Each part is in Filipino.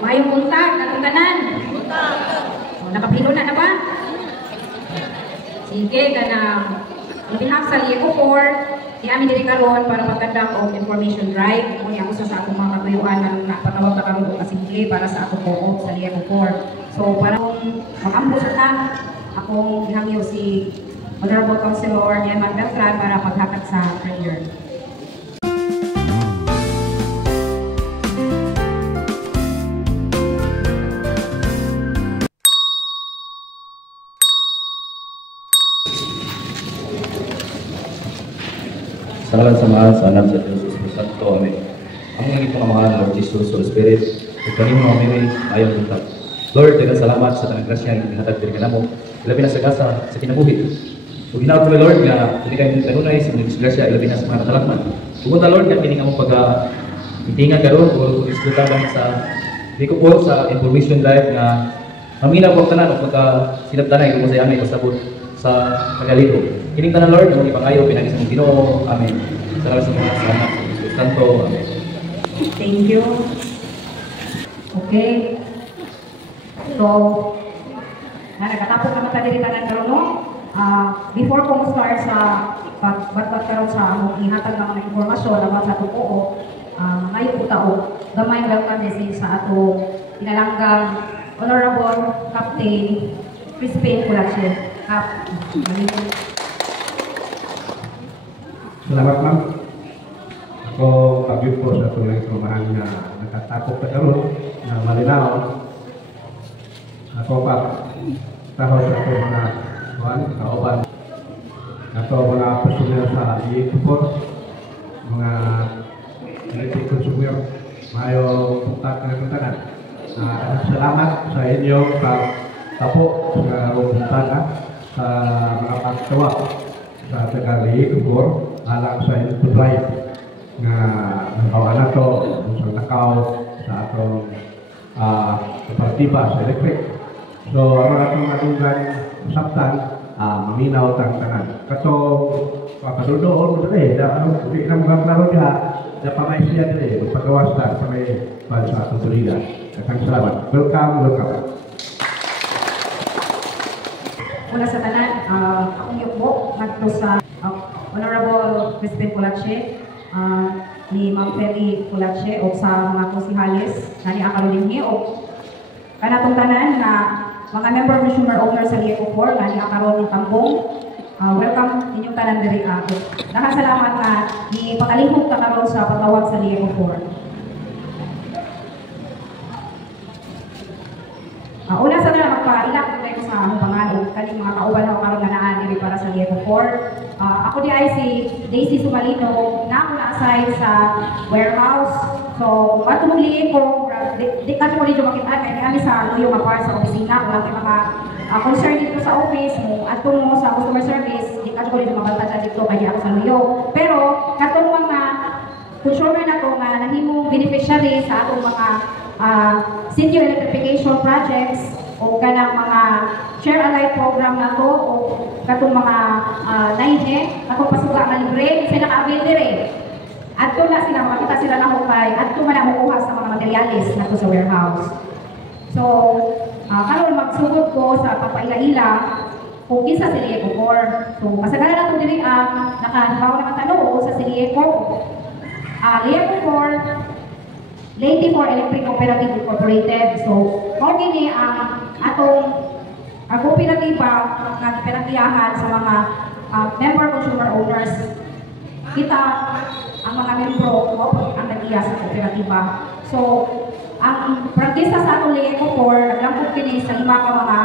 Mayong buntag, atong tanan. Nakapilo na ba? Sige, ganang. On behalf sa Lieco 4, amin diri karon para mag-conduct og information drive. Kung ako sa akong mga katuyuan na napatawag na karon og asimple para sa akong co-op sa Lieco 4. So, para mag-ambo sa ta, akong gihangyo si Honorable Councilor Nieman Beltran para maghatag sa prayer. Sa ngalan sa Mahal, sa Anak, sa Diyos, sa Santo, Amen. Ang mga itong amahan, Lord Jesus, Holy Spirit, ikaw mga mimi, ayaw buntag. Lord, dagang salamat sa tanang grasya ang ihatag diri kanamo. Ilabi na sa gasa sa kinabuhi. Kung ginawa ko Lord nga dili kayo kanunay sa mga grasya ilabi na sa mga talakman. Pumunta Lord nga kini nga mo pag-itingan karon o diskuta lang sa Lieco po sa information live nga maminaw ko tanan og pagka-sinabtanay kung sa amay pasabot sa pagaligo. Kining tanan Lord nga ipangayo pinagi sa Ginoo. Amen. Salamat sa mga sana sa Espiritu Santo. Amen. Thank you. Okay. So, nakatapos naman tayo dito ng karon, no? Before ko start sa pagbatbat karon sa among ihatag ng informasyon about sa tuko, ngayon po tao, gamay welcome message sa ato inalanggang Honorable Captain Crispin Colache. Salamat ma'am. Ako pagod po sa tuloy trumahan na nakatakot na karon na malinaw. Ako pa tahos ako mga kauban. Ato mga personel sa Lieco 4, mga electric consumer, mayo punta na tanan. Salamat sa inyong pagtapo sa punta sa mga pagtawa sa taga Lieco 4 alang sa inyong drive na nakawa na to sa takaw sa atong koperatiba sa electric. So, ang atong nadugan usaptan, maminaw tang tanan. Kaso, pakadudoon mo dali, hindi lang maglaro niya, na pamay siya dali, magpagawas lang sa may bansa atong tulida. Kang salamat. Welcome, welcome. Mula sa tanan, akong yuko, nagto sa Honorable Crispin Colache, ni Ma'am Ferry Colache, o sa mga konsihales na ni Akarolinhi, o kanatong tanan na mga member consumer owner sa Lieco 4 na ni Akaron ng Tambong. Welcome inyong tanan diri ako. Nakasalamat na ipakalingkod ka karon sa patawag sa Lieco 4. Una sa na magpailak ko sa among pangalan kaning mga kauban na karon nga naa diri para sa Lieco 4. Ako di ay si Daisy Sumalino na ako na-assign sa warehouse. So, batong Lieco, di ka mo rin makita kaya kami sa yung mga sa opisina kung natin mga concern dito sa office mo at kung mo sa customer service, di ka mo rin mabantasa dito kaya ako sa Luyo. Pero, katong mga consumer na ko nga nahimong beneficiary sa atong mga city electrification projects o kanang mga share alike program na to o katong mga naine, katong pasuga nga libre, sila naka-avail dire. At kung na sila, makita sila na hukay, at kung na makuha sa mga materialis na to sa warehouse. So, karon magsugod ko sa papaila-ila kung isa sa Lieco 4. So, masagana na ito dili nakahabaw na matanong sa Lieco. Lieco 4, Lady for Electric Cooperative Incorporated. So, kung gini ang atong kooperatiba na pinatiyahan sa mga member consumer owners, kita ang mga membro o ang nag-iya sa kooperatiba. So, ang prangkisa sa atong Lieco 4, naglangkod kini sa lima ka mga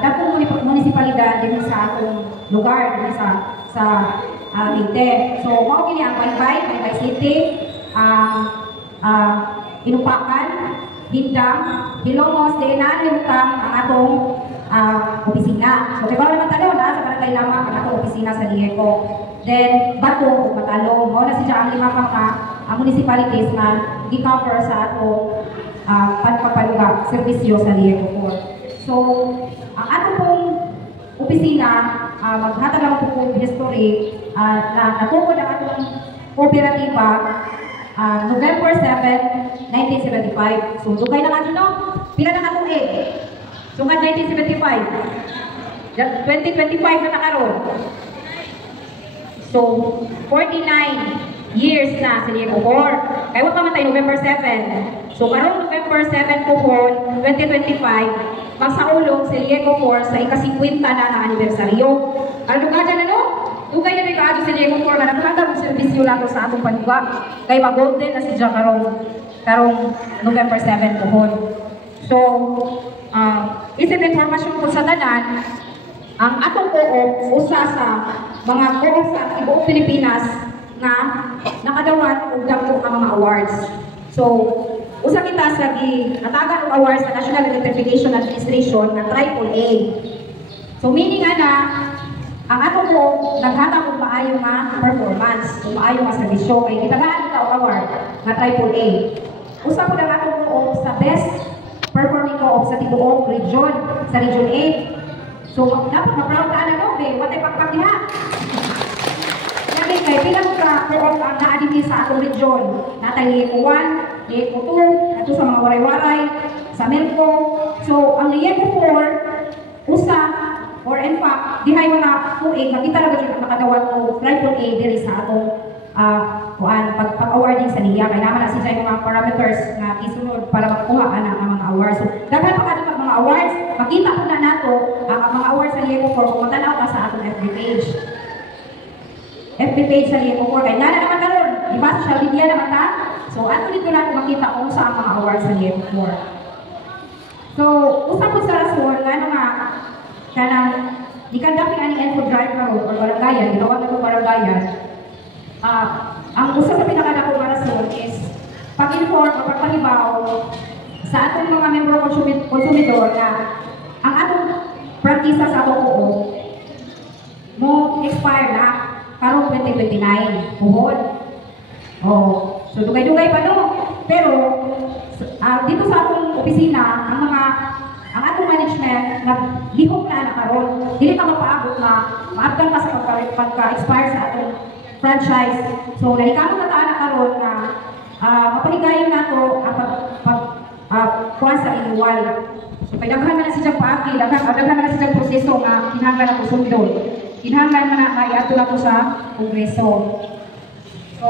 dagkong munisipalidad din sa atong lugar, din sa Leyte. So, mao kini ang Baybay City, Inupakan, Hindang, Hilongos, Denan, Lutang, ang atong opisina. So, kaya naman talo na sa barangay lamang ang atong opisina sa Lieco. Then, Bato o Matalong. Mo na siya ang lima pang municipalities na gi-cover sa atong pagpapaluga, serbisyo sa Lieco 4. So, ang atong pong opisina, maghatag lang po kong history na natukod ang atong kooperatiba November 7, 1975. So, dugay na ka no? Pila na katong egg? Sungad 1975. 2025 na nakaroon. So, 49 years na sa Diego Cor. Kaya wag mamatay November 7. So, karong November 7 po 2025, magsaulong si Diego Cor sa ika-50 na anibersaryo. Ano ka dyan ano? Dugay na rin kaado si Diego Cor na nagkakataw ng servisyo lang sa atong panuga. Kaya mag-golden na si Diyan karong November 7 po. So, isip informasyon po sa tanan, ang atong co-op, usa sa mga co-op sa ibuong Pilipinas na nakadawat og dako ang mga awards. So, usa kita sa natagan og awards sa National Electrification Administration na AAA. So, meaning na ang atong co-op naghatag og maayo nga performance, o maayo nga serbisyo kay gitagaan kita og award nga AAA. Usa po ang atong co-op sa best performing co-op sa tibuok region, sa Region 8. So, dapat ma-proud ka na no, eh, watay pagpakiha. Lagi kay pilang ka co-op ang naadimi sa atong region. Natay Lieko 1, Lieko 2, ato sa mga waray-waray, sa Melco. So, ang Lieko 4, usa, or in fact, dihay mga tuig, makita na ba nakadawat o AAA diri sa atong pag-awarding sa niya. Kaya naman na siya yung mga parameters na isunod para makuha ang mga awards. So, dapat pa mga awards, makita po na nato ang mga awards sa Lieko 4 kung matanaw ka sa atong FB page. FB page sa Lieko 4. Kaya nana naman karon, di ba? Social media naman ta? So, ato dito natin makita kung saan mga awards sa Lieko 4. So, usap po sa rason, ano nga, kanang, di ka dapat ang info drive na ro, or baranggayan, ginawa na ito baranggayan. Ang usa sa pinakadakong rason is pag-inform o pagpahibaw sa atong mga membro konsumidor na ang atong practice sa atong co-op mo expire na karong 2029 puhon. So dugay-dugay pa no. Pero dito sa atong opisina ang atong management naglihok na karon. Dili ka mapaabot na maabtan ka sa pagka-expire sa atong franchise. So, nalikamo na taan na karon na mapaligayon na ito ang pagkuhan sa renewal. So, kaya daghan na siya paagi, daghan na siya proseso nga kinahanglan na po sundon. Kinahanglan na maiato na po sa Kongreso. So,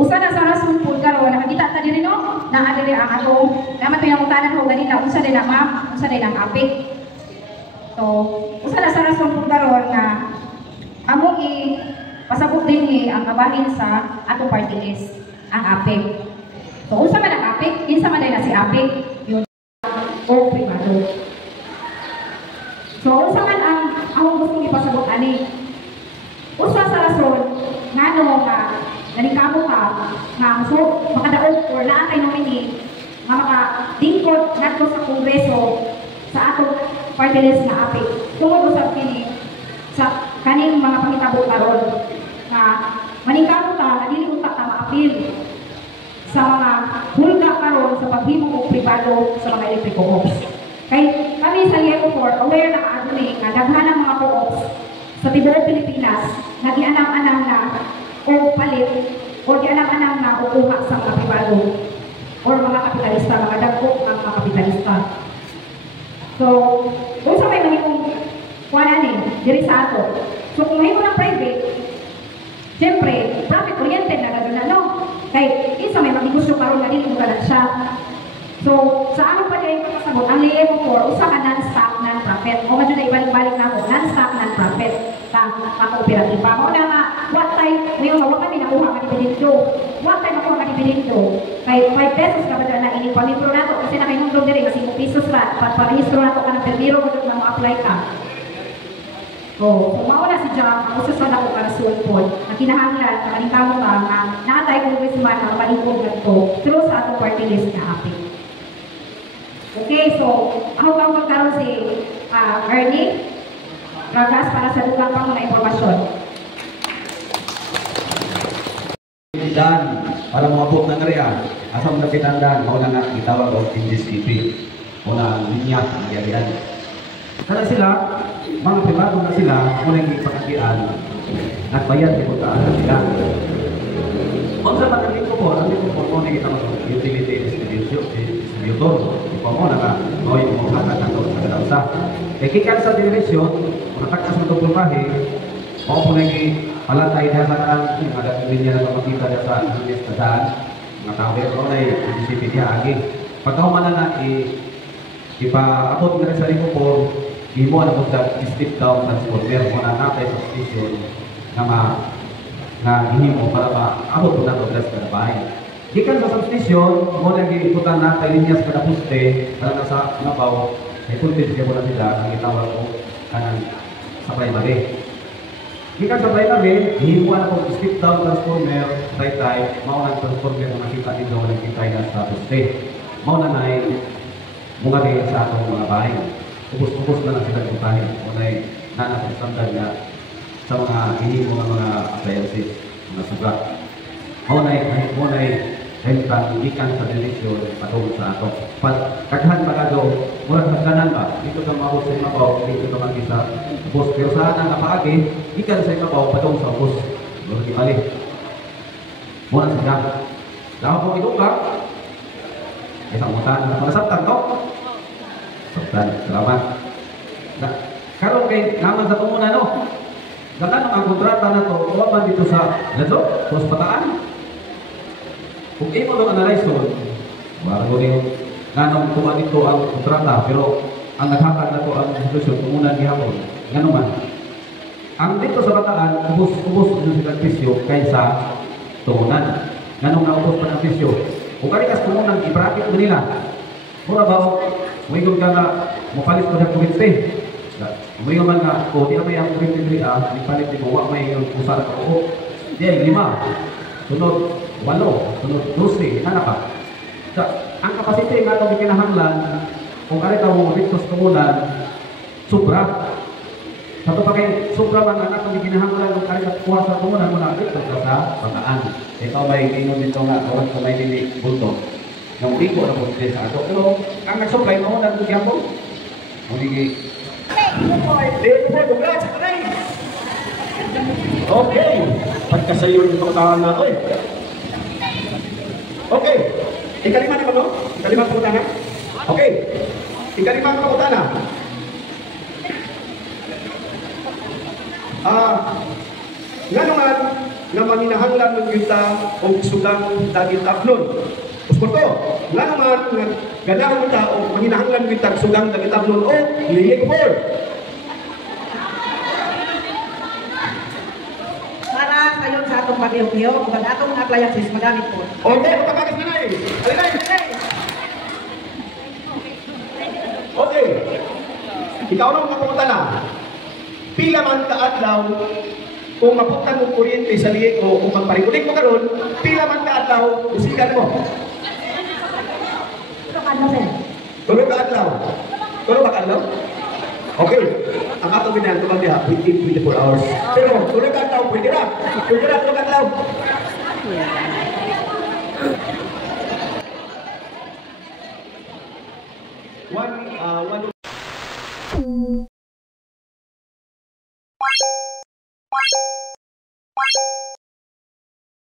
usa na sa rason po karon nakakita ta diri no, na adiri ang atong naman pinangutanan ho ganina unsa din na ma'am, unsa din ang apik. So, usa na sa rason po karon na among pasabot din ang kabahin sa atong party list, ang APEC. So, unsa man ang APEC? Kinsa man na si APEC? Yun o privado. So, unsa man ang among gustong ipasabot ani? Usa sa rason ngano nga nalikamo ka nga so makadaog or naa kay nominee nga makadingkod ngadto sa Kongreso sa atong party list nga APEC. Tungod usab kini sa kaning mga pangitabo karon na maningkamot ka, nadili utak ka maapil sa mga hulga karon sa paghimo og pribado sa mga electric co-ops. Kay kami sa Lieko 4, aware na kaaduni nga daghan ang mga co-ops sa tibuok Pilipinas na gianam-anam na o palit o gianam-anam na ukuha sa mga pribado o mga kapitalista, mga dagko ng mga kapitalista. So, kung sa may mahimong kuhanan diri sa ato, so kung mahimo ng private, siyempre, profit-oriented na gano'n na, no? Kaya, isa may mag-negosyo karoon na rin mo siya. So, sa aming pa rin kasabot, ang Lieko 4, usa ka non-stock, non-profit. O medyo na ibalik-balik na ako, non-stock, non-profit. Sa kooperatiba. Mao na nga, what time, ngayon nga, wag kami nakuha ka ni Benito. What time nakuha ka ni Benito? Kaya 5 pesos ka ba na ining pamintro na to? Kasi na kayo nung din, kasi 5 pesos pa, parehistro na to ka ng permiro, kung na ma-apply ka. So, mauna si Jack, ang usasan ako para sa po, na kinahanglan, na manitamo ka, na nakatay congressman na malingkod na ito, through sa atong party list na APEC. Okay, so, ako kang magkaroon si Ernie Ragas para sa dugang pang mga impormasyon. Dan, para mabot ng area, asam na pinandan, mauna nga itawag o NDCP, muna ang linya, ang yarihan. Kada sila, mga privado na sila, muna yung ipakakian, nagbayad di puntaan na sila. Kung sa mga lingko po, ang lingko po mo nakita mo utility distributor. Ito mo, naka-noy mo hakat ang sa sa. Kaya kikan sa generation, matakas mo itong pulpahe, o po naging palatay na sa kanang, ada linya na makita na sa anis na daan, mga tao ko na i-disipin niya agi. Pagkahuman na ipaabot na rin sa lingko po, imo na po sa step down transformer mo na natay sa station na hihimo para maabot po na ito sa bahay. Gikan sa substation, mo na giputan na kay linyas kada poste para nasa nabaw, ay voltage kay mo na sila ang itawag ko kanang sabay mali. Gikan sa primary, hihimo na po step down transformer, right type, mao na transformer na makita dito na kita na sa poste. Mao na nay mga rin sa atong mga bahay. Ubus-ubus na lang sila puntahin. Unay nanatang standard na sa mga hihimo ng mga appliances, mga sugat. Unay rentan, ikan sa direksyon, patungkol sa ato. Kaghan magado, murag magkanan ba? Dito ka mabot sa imabaw, dito ka mag-isa. Ubus, pero saan ang kapaagi, ikan sa imabaw, patungkol sa ubus. Murag ibalik. Murag siya. Lahat kong ito ka, isang mutan, malasaptan to. Sabtan, salamat. Karon kay naman sa tumunan no. Dagan ang kontrata na to, tuwa dito sa Ladlo, Pos Bataan. Kung imo do analyze ko, bago niyo nanong tuwa dito ang kontrata, pero ang naghatag na to ang institusyon tumunan gihapon. Ngano man. Ang dito sa Bataan, ubos din sila pisyo kaysa tumunan. Nganong naubos pa ng pisyo? Kung karikas tumunan, i-bracket mo nila. Mura ba umigon ka na mapalit ko na kumitse. Umigon man nga, o di may ang kumitse ipalit di mo, wak may usara ka o. Di ay 5, sunod 8, sunod 12, na pa. So, ang kapasite nga itong kinahanglan, kung karita mo dito sa tumunan, sobra. Sa ito pa kay sobra man nga itong kinahanglan, kung karita kuha sa tumunan mo na dito sa Bataan. Ito may ingon dito nga, kung may dili bulto. Nang iko na po sa ato. Pero ang nag-supply mo na ito kaya po. Hindi Okay. Pagkasayo yung pagkataan na ito eh. Okay. Ikalima na ba no? Ikalima ang pagkataan. Okay. Ikalima ang pagkataan. Nga naman na maninahanglan ng kita o sugang daging tablon. Pusporto, nga naman ganahan kita o maninahanglan kita sugang daging tablon o liyek for. Para sayon sa atong pag-iupiyo, kung atong appliances magamit po. Okay, magpapagis na na eh. Alinay, alinay. Okay. Ikaw na makapunta na. Pila man kaadlaw kung mapunta mo kuryente sa liyek o kung magparikulik mo karon, pila man kaadlaw usikan mo. Tulog kaadlaw. Tulog kaadlaw? Okay. Ang atong binayan ito diha within 24 hours. Pero tulog kaadlaw, pwede na. Pwede na tulog kaadlaw. One